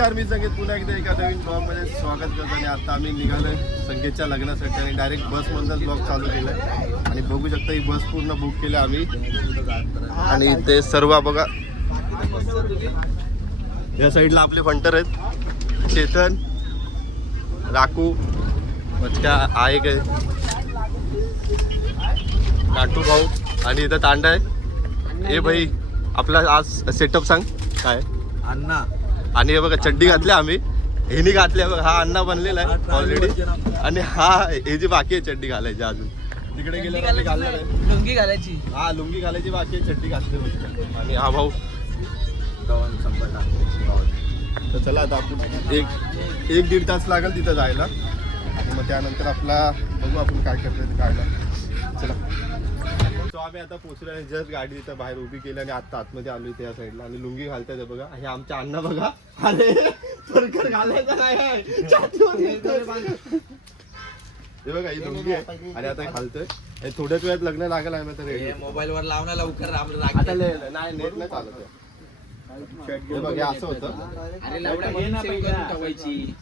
नमस्कार, मी संगीत पुन्हा एकदा एका नवीन ब्लॉगमध्ये स्वागत करतो. आणि आता आम्ही निघालोय संगीतच्या लग्नासाठी आणि डायरेक्ट बसमधूनच ब्लॉग चालू केलाय. आणि बघू शकता ही बस पूर्ण बुक केली आम्ही. आणि ते सर्व बघा, या साईडला आपले फंटर आहेत, चेतन, राकू, मचका आहे काय, नाटू भाऊ आणि इथं तांडा आहे. ए भाई, आपला आज सेटअप सांग काय. अण्णा आणि हे बघा चड्डी घातल्या आम्ही, हेनी घातल्या बघा. हा अण्णा बनलेला आहे ऑलरेडी. आणि हा हे जी बाकी आहे चड्डी घालायची अजून, तिकडे गेल्यावर घालणार आहे लुंगी घालायची. हा लुंगी घालायची बाकी आहे, चड्डी घातली होती. आणि हा भाऊ तर चला आता आपण एक दीड तास लागेल तिथं जायला. आणि मग त्यानंतर आपला बघू आपण काय करतोय काय ना. चला, सो आम्ही आता पोहोचलो आणि जस्ट गाडी तिथं बाहेर उभी केली आणि आता आतमध्ये आलो त्या साईडला. आणि लुंगी घालताय बघा, हे आमच्या अण्णा बघा. अरे परकर घालायचा नाही आहे, हे बघा ही लुंगी आहे आणि आता घालतोय. थोड्याच वेळात लग्न लागेल आहे. तर रेडी मोबाईल वर लावणार लवकर आता नाही, नेट नाही चालत. हे बघ हे असं होतं. अरे लावड्या घे ना पहिला ठेवायची.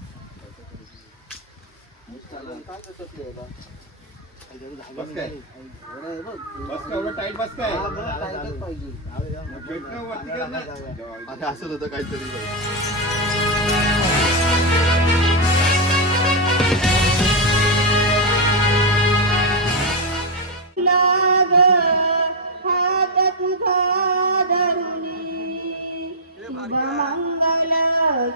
बस काय एवढं टाईट बस काय आता असंच होतं काहीतरी. मंगल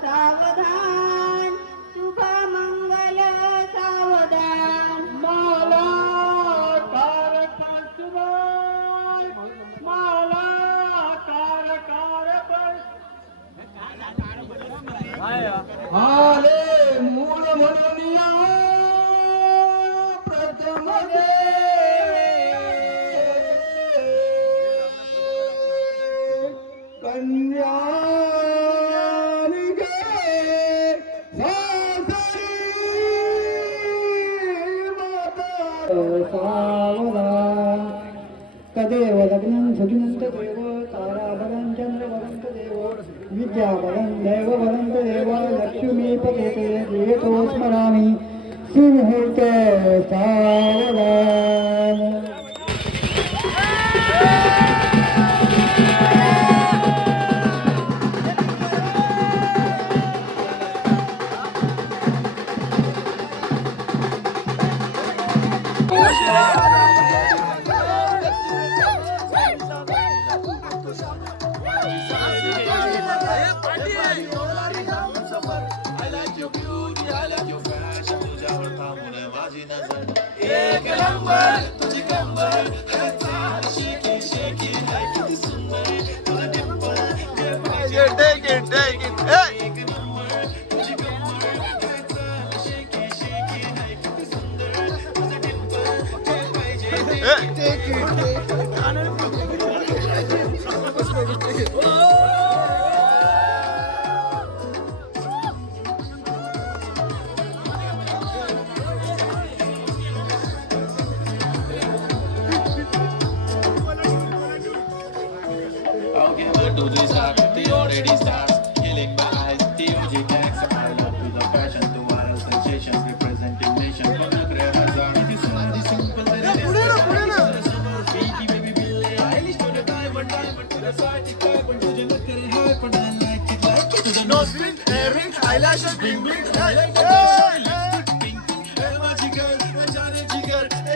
सावधान, शुभ मंगल सावधान. माला आले मूळ म्हणून प्रथम कन्या तदेव लग्नं सुखिनंत देव ताराबलं चंद्रबलं देव विद्याबलं दैवबलं देव लक्ष्मीपते देतो स्मरामि सुमुहूर्ते सावधान.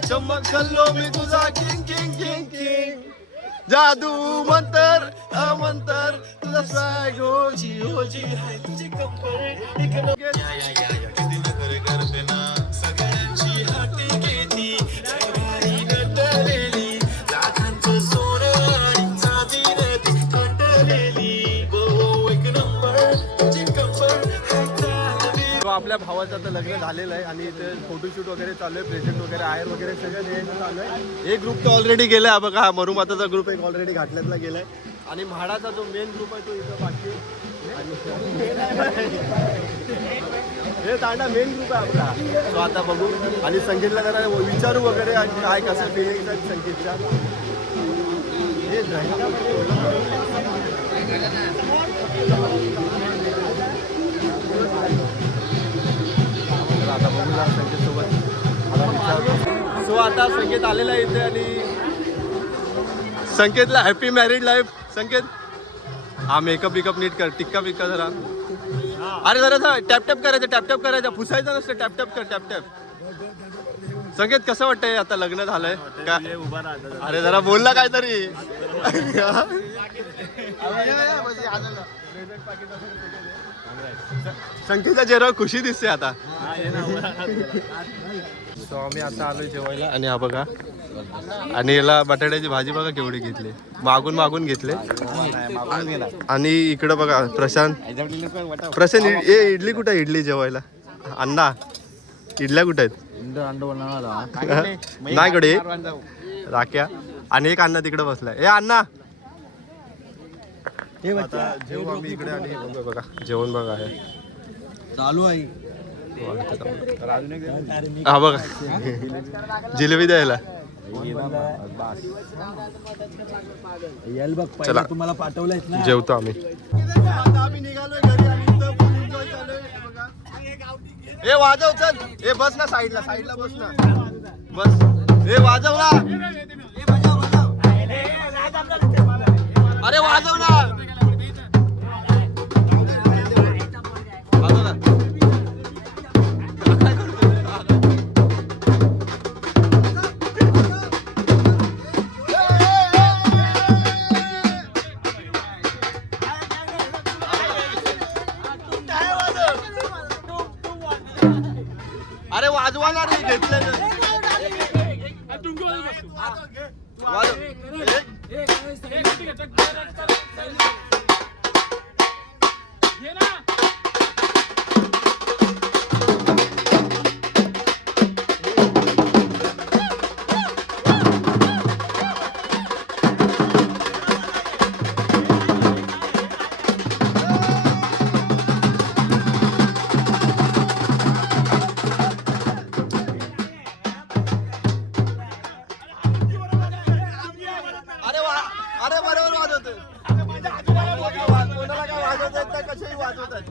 चमकलो मी तुझा किंग किंग किंग किंग, जादू मंतर अमंतर तुझा स्वॅग होजी होजी हाय तुझी कंबर. करते ना सगळ्यांची हाती घेती जवारी नटलेली लाखांचं सोनं आणि चांदी ती थटलेली. गो एक नंबर तुझी कंबर. आपल्या भावाचं आता लग्न झालेलं आहे आणि इथे फोटोशूट वगैरे चालू आहे, प्रेझेंट वगैरे आहेर वगैरे सगळं द्यायचं चालू आहे. एक ग्रुप तर ऑलरेडी गेला आहे बघा, हा मरुमाताचा ग्रुप एक ऑलरेडी घाटल्यातला गेलाय. आणि म्हाडाचा जो मेन ग्रुप आहे तो इथं बाकी. हे तांडा मेन ग्रुप आहे आपला. तो आता बघू आणि संगीतला जरा विचारू वगैरे काय कसं फिलिंग्स आहेत संगीतच्या. हे आता बघूया संकेत सोबत. सो आता संकेत आलेला आहे इथे आणि संकेतला हॅपी मॅरिड लाईफ. संकेत हा मेकअप बिकअप नीट कर, टिक्का बिक्का जरा. अरे जरा टॅप टॅप करायचं, टॅप टॅप करायचं, पुसायचं नसतं, टॅप टॅप कर, टॅप टॅप. संकेत कसं वाटतंय आता लग्न झालंय का? अरे जरा बोल ना काहीतरी. संकेतच्या चेहऱ्यावर खुशी दिसते आता. सो आम्ही आता आलोय जेवायला आणि हा बघा, आणि याला बटाट्याची भाजी बघा केवढी घेतली, मागून मागून घेतले. आणि इकडं बघा प्रशांत इडली कुठे आहे? इडली जेवायला अण्णा, इडल्या कुठे आहेत? नाही कडे राख्या. आणि एक अण्णा तिकडे बसलाय. ए अण्णा आता जेवू आम्ही इकडे. आणि बघा जेवण बघा आहे चालू आहे. हा बघा जिलेबी द्यायला. चला तुम्हाला पाठवलंय ना. जेवतो आम्ही. ए वाजव चल. ए बस ना साईडला, साईडला बस ना, बस. ए वाजव ना, अरे वाजव ना, वाजव ना. अरे वाजवा ना रे, घेतलं अरे बरोबर वाजवतोय. कोणाला काय वाजवत आहेत, कशाही वाजवत आहेत.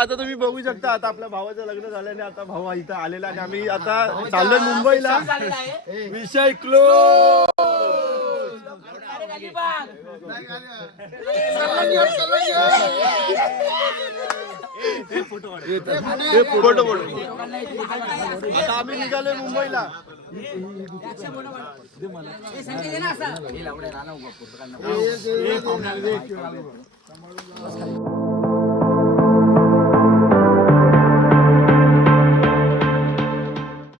आता तुम्ही बघू शकता आता आपल्या भावाचं लग्न झाल्याने आता भाऊ इथं आलेला आणि आम्ही आता चाललोय मुंबईला. विषय क्लोज. फोटो आता आम्ही निघालोय मुंबईला. हे